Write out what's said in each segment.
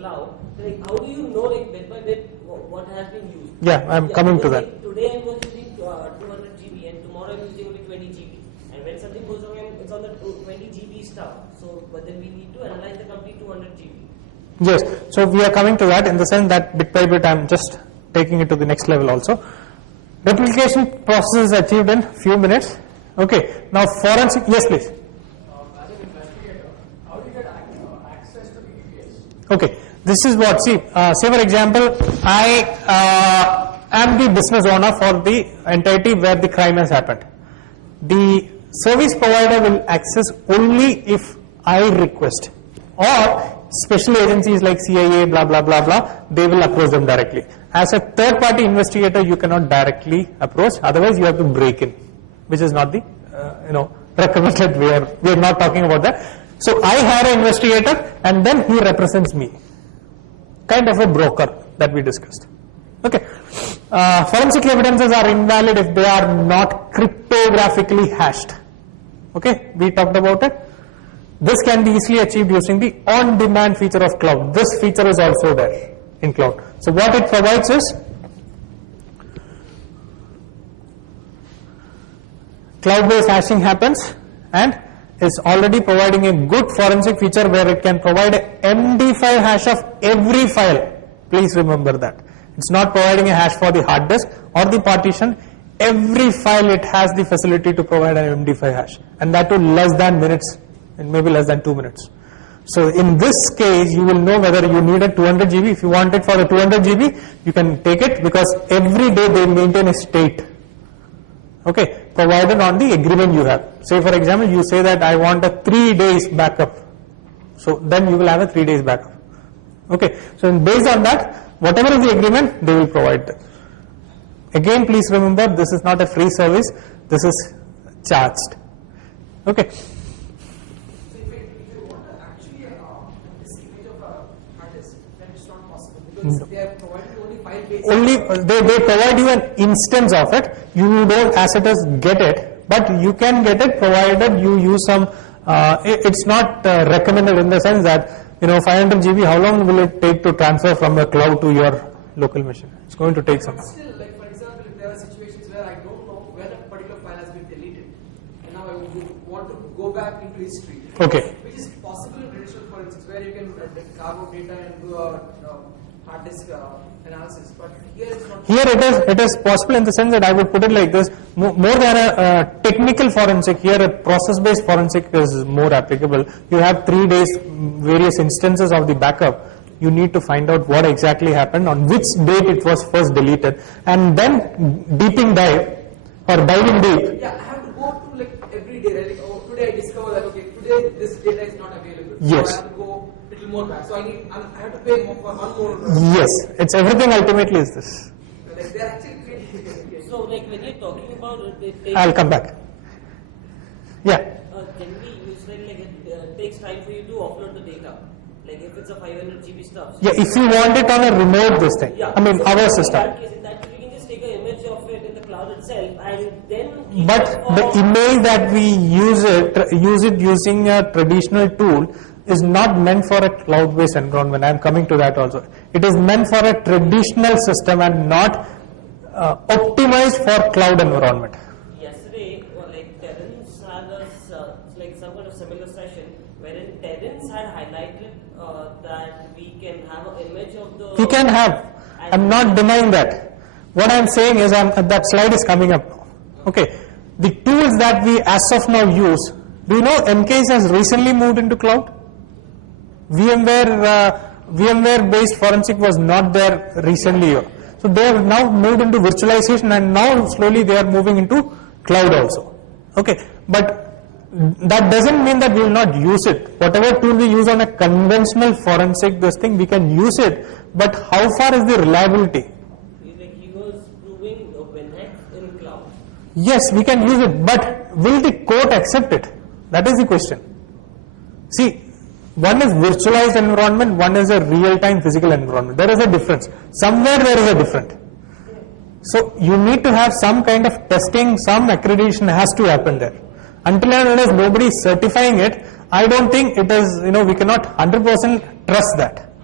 cloud, like how do you know like bit by bit what has been used? Yeah, I'm coming to that. Like, today I'm using 200 GB and tomorrow I'm using only 20 GB. And when something goes wrong, it's on the 20 GB stuff. So, but then we need to analyze the complete 200 GB. Yes, so we are coming to that in the sense that bit by bit I'm just taking it to the next level also. Replication process is achieved in few minutes. Okay, now forensic, yes please. As an investigator, how do you get access to the EPS? Okay, this is what, see, say for example, I am the business owner for the entity where the crime has happened. The service provider will access only if I request, or special agencies like CIA, blah, blah, blah, blah, they will approach them directly. As a third party investigator, you cannot directly approach, otherwise you have to break in, which is not the, recommended way, we are not talking about that. So I hire an investigator and then he represents me. Kind of a broker that we discussed. Okay. Forensic evidences are invalid if they are not cryptographically hashed. Okay, we talked about it. This can be easily achieved using the on-demand feature of cloud. This feature is also there in cloud. So what it provides is cloud-based hashing happens and is already providing a good forensic feature where it can provide a MD5 hash of every file. Please remember that. It's not providing a hash for the hard disk or the partition. Every file it has the facility to provide an MD5 hash, and that too less than minutes, and maybe less than 2 minutes. So in this case, you will know whether you need a 200 GB. If you want it for the 200 GB, you can take it because every day they maintain a state. Okay, provided on the agreement you have. Say for example, you say that I want a 3 days backup. So then you will have a 3 days backup. Okay, so based on that, whatever is the agreement, they will provide that. Again, please remember, this is not a free service, this is charged. Okay. So if you want to actually this image of a hard disk, then it's not possible because they are providing only 5 days. Only they provide you an instance of it. You don't, as it is, get it, but you can get it provided you use some. It's not recommended in the sense that 500 GB. How long will it take to transfer from the cloud to your local machine? It's going to take some time. Still, like for example, if there are situations where I don't know when a particular file has been deleted, and now I want to go back into history. Okay. Which is possible in traditional forensics, where you can carve out data and do a hard disk analysis. But here it's not. Here it is possible in the sense that I would put it like this: more than a technical forensic, here a process-based forensic is more applicable. You have 3 days, various instances of the backup. You need to find out what exactly happened, on which date it was first deleted, and then diving deep. Yeah, I have to go through like every day. Right? Like, today I discover that today this data is not available. Yes. So I have to go a little more back. So I have to pay more for one more. Yes, it's everything ultimately is this. Like they're actually creating. So like when you're talking about it, I'll come back. Yeah. generally usually like it takes time for you to upload the data. Like if it's a 500 GB stuff. Yeah, if you want it on a remote this thing. Yeah. I mean, so our in system. in that case, you can just take an image of it in the cloud itself and then keep But it the for- image that we use it using a traditional tool is not meant for a cloud-based environment. I am coming to that also. It is meant for a traditional system and not optimized for cloud environment. Yesterday, like Terence had like some kind of similar session wherein Terence had highlighted that we can have an image of the. You can have. I'm not denying that. What I'm saying is, that slide is coming up now. Okay. The tools that we as of now use, do you know MKS has recently moved into cloud? VMware based forensic was not there recently. So they have now moved into virtualization and now slowly they are moving into cloud also. Okay. But that doesn't mean that we will not use it. Whatever tool we use on a conventional forensic this thing, we can use it. But how far is the reliability? Like he was proving WinX in cloud. Yes, we can use it, but will the court accept it? That is the question. See, one is virtualized environment, one is a real-time physical environment. There is a difference. Somewhere there is a difference. So you need to have some kind of testing, some accreditation has to happen there. Until and unless nobody is certifying it, I don't think it is, we cannot 100% trust that.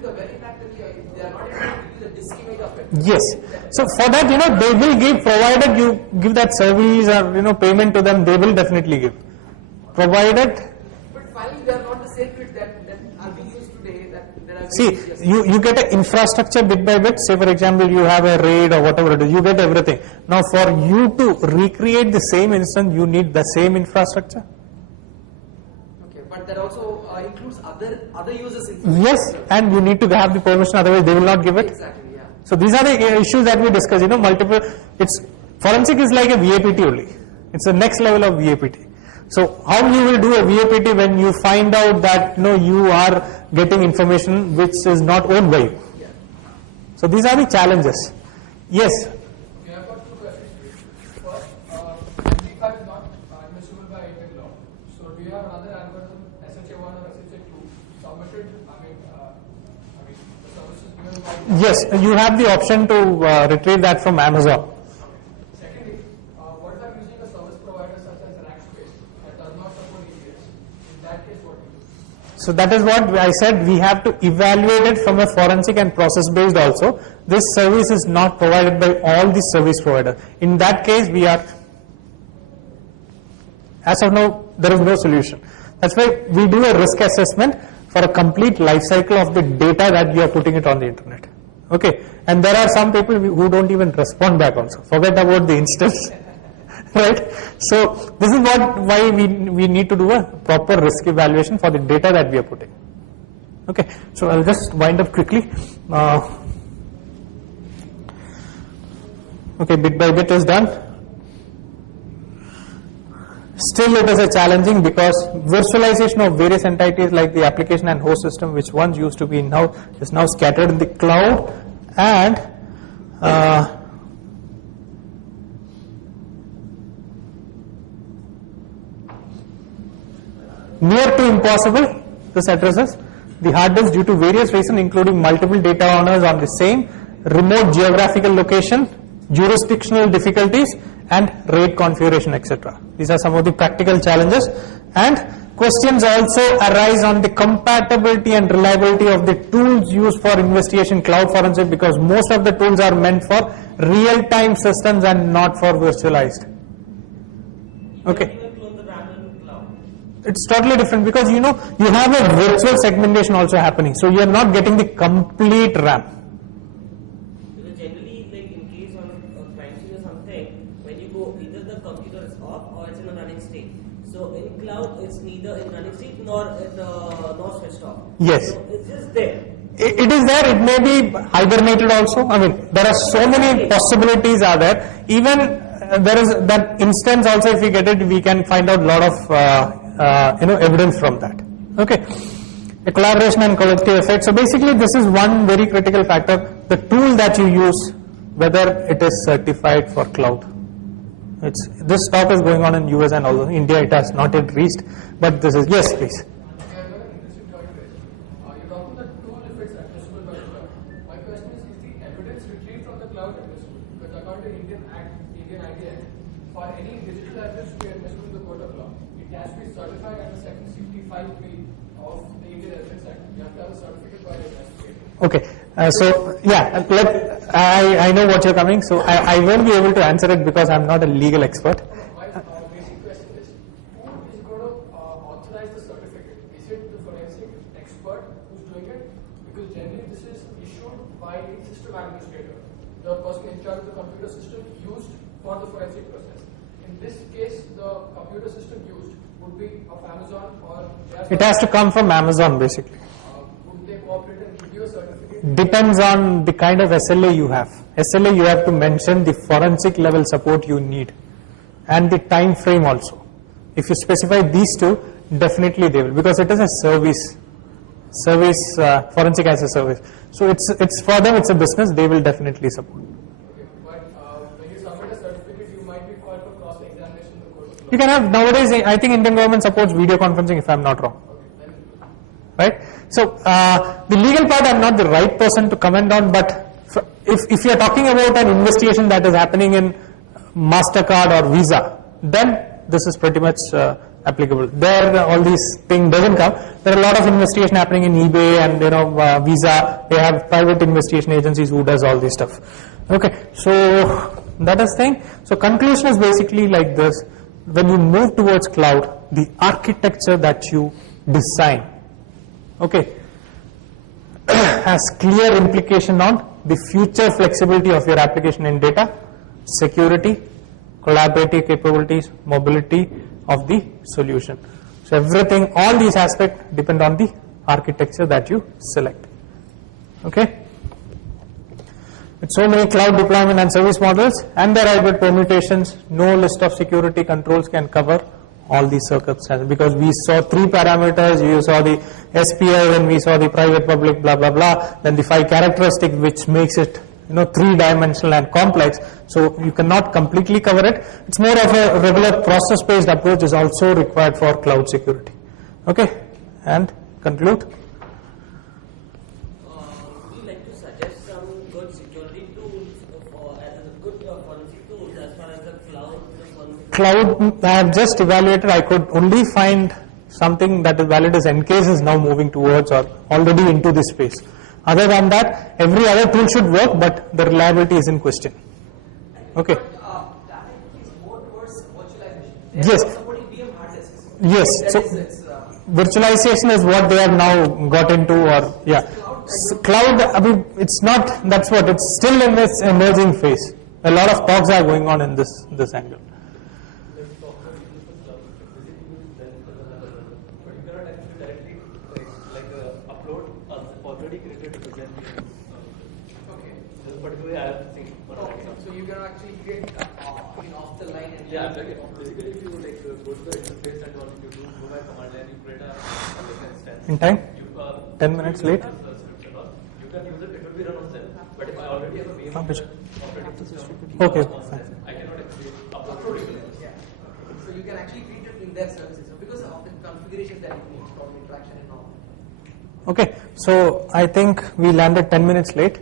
actually the very fact that they are not able to give you the disk image of it. Yes. So for that, they will give, provided you give that service or, payment to them, they will definitely give. Provided, But finally, they are not the same bit that are being used today. That are see, being used you get an infrastructure bit by bit. Say for example, you have a RAID or whatever it is, you get everything. Now for you to recreate the same instance, you need the same infrastructure. Okay, but that also includes other users. Yes, and you need to have the permission, otherwise they will not give it. Exactly. Yeah. So these are the issues that we discuss, multiple, forensic is like a VAPT only. It's the next level of VAPT. So how you will do a VAPT when you find out that, you are getting information which is not owned by you. Yeah. So these are the challenges. Yes. Okay, I've got two questions for you. First, MD5 is not admissible by Indian law. So do you have another algorithm, SHA1 or SHA2, submitted, the services given by... Yes, you have the option to retrieve that from Amazon. Secondly, what if I'm using a service provider such as Rackspace that does not support EBS? In that case, what do you do? So that is what I said, we have to evaluate it from a forensic and process based also. This service is not provided by all the service providers. In that case, we are, as of now, there is no solution. That's why we do a risk assessment for a complete life cycle of the data that you are putting it on the internet. Okay, and there are some people who don't even respond back also. Forget about the instance. Right? So this is why we need to do a proper risk evaluation for the data that we are putting. Okay, so I'll just wind up quickly. Okay, bit by bit is done. Still it is a challenging because virtualization of various entities like the application and host system, which once used to be in-house, is now scattered in the cloud, and near to impossible. This addresses the hard disk due to various reasons, including multiple data owners on the same remote geographical location, jurisdictional difficulties, and RAID configuration, etc. These are some of the practical challenges, and questions also arise on the compatibility and reliability of the tools used for investigation cloud forensic, because most of the tools are meant for real-time systems and not for virtualized. Okay. It's totally different because you have a virtual segmentation also happening, so you are not getting the complete RAM. Because generally, like in case of a crime scene or something, when you go, either the computer is off or it's in a running state. So in cloud, it's neither in running state nor switched off. Yes. So it's just there. It is there. It may be hibernated also. I mean, there are so many possibilities are there. Even there is that instance also. If we get it, we can find out a lot of evidence from that. Okay, a collaboration and collective effect. So basically, this is one very critical factor: the tool that you use, whether it is certified for cloud. This talk is going on in US and also India. It has not yet reached, but this is yes, please. Okay, I've got an interesting point here. You're talking the tool if it's admissible by the cloud. My question is the evidence retrieved from the cloud admissible? Because according to Indian ID Act, for any digital evidence to be admissible in the court of law, it has to be certified under Section 65B of the Indian Evidence Act. You have to have a certificate by the investigator. Okay, so yeah, I know what you're coming. So I won't be able to answer it because I'm not a legal expert. My basic question is, who is going to authorize the certificate? Is it the forensic expert who's doing it? Because generally this is issued by the system administrator, the person in charge of the computer system used for the forensic process. In this case, the computer system used would be of Amazon or... It has to come from Amazon basically. Would they cooperate and give you a certificate? Depends on the kind of SLA you have. SLA you have to mention the forensic level support you need and the time frame also. If you specify these two, definitely they will, because it is a service forensic as a service. So it's for them, it's a business, they will definitely support. Okay, but when you submit a certificate, you might be called for cross-examination in the court of law. You can have, nowadays I think Indian government supports video conferencing if I'm not wrong. Right? So the legal part I'm not the right person to comment on, but if you are talking about an investigation that is happening in MasterCard or Visa, then this is pretty much applicable. There, all these thing doesn't come. There are a lot of investigation happening in eBay and Visa. They have private investigation agencies who does all this stuff. Okay, so that is thing. So conclusion is basically like this: when you move towards cloud, the architecture that you design, okay, has clear implication on the future flexibility of your application and data, security, collaborative capabilities, mobility of the solution. So everything, all these aspects depend on the architecture that you select. Okay. With so many cloud deployment and service models and their hybrid permutations, no list of security controls can cover all these circumstances, because we saw 3 parameters. You saw the SPI, then we saw the private, public, blah blah blah, then the 5 characteristics, which makes it 3-dimensional and complex. So you cannot completely cover it. It's more of a regular process-based approach is also required for cloud security. Okay, and conclude. Would you like to suggest some good security tools as good forensic tools as far as the cloud? Cloud, I have just evaluated. I could only find something that is valid as Encase is now moving towards or already into this space. Other than that, every other tool should work, but the reliability is in question. Okay. That is more towards virtualization. Yes. Supporting VM hard disks. Yes. So virtualization is what they have now got into, or yeah. Cloud, I mean, it's not. That's what it's still in this emerging phase. A lot of talks are going on in this angle. So you can actually create off the line and yeah, basically if you go to the interface and what you do by command line, you create a instance. In time? You, 10 minutes late? You can use it, it will be run on cell. But if I already have a VM operating system, okay, fine. I cannot actually upload it. yeah. So you can actually treat it in their services because of the configurations that it needs from interaction and all. Okay, so I think we landed 10 minutes late.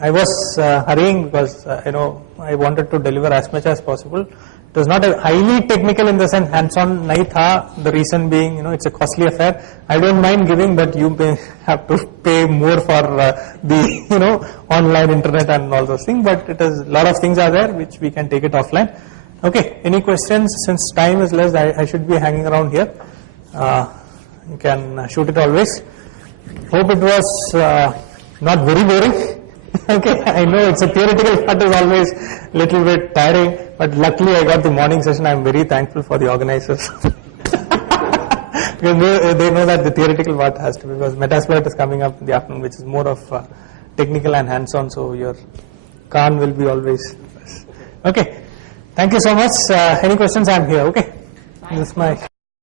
I was hurrying because I wanted to deliver as much as possible. It was not a highly technical in the sense hands-on nahi tha. The reason being, it's a costly affair. I don't mind giving, but you may have to pay more for the online internet and all those things. But it is a lot of things are there which we can take it offline. Okay, any questions? Since time is less, I should be hanging around here. You can shoot it always. Hope it was not very boring. Okay, I know it's a theoretical part is always a little bit tiring, but luckily I got the morning session. I'm very thankful for the organizers. Because they know that the theoretical part has to be, because Metasploit is coming up in the afternoon, which is more of technical and hands-on, so your Khan will be always. Okay, thank you so much. Any questions? I'm here. Okay, this is my.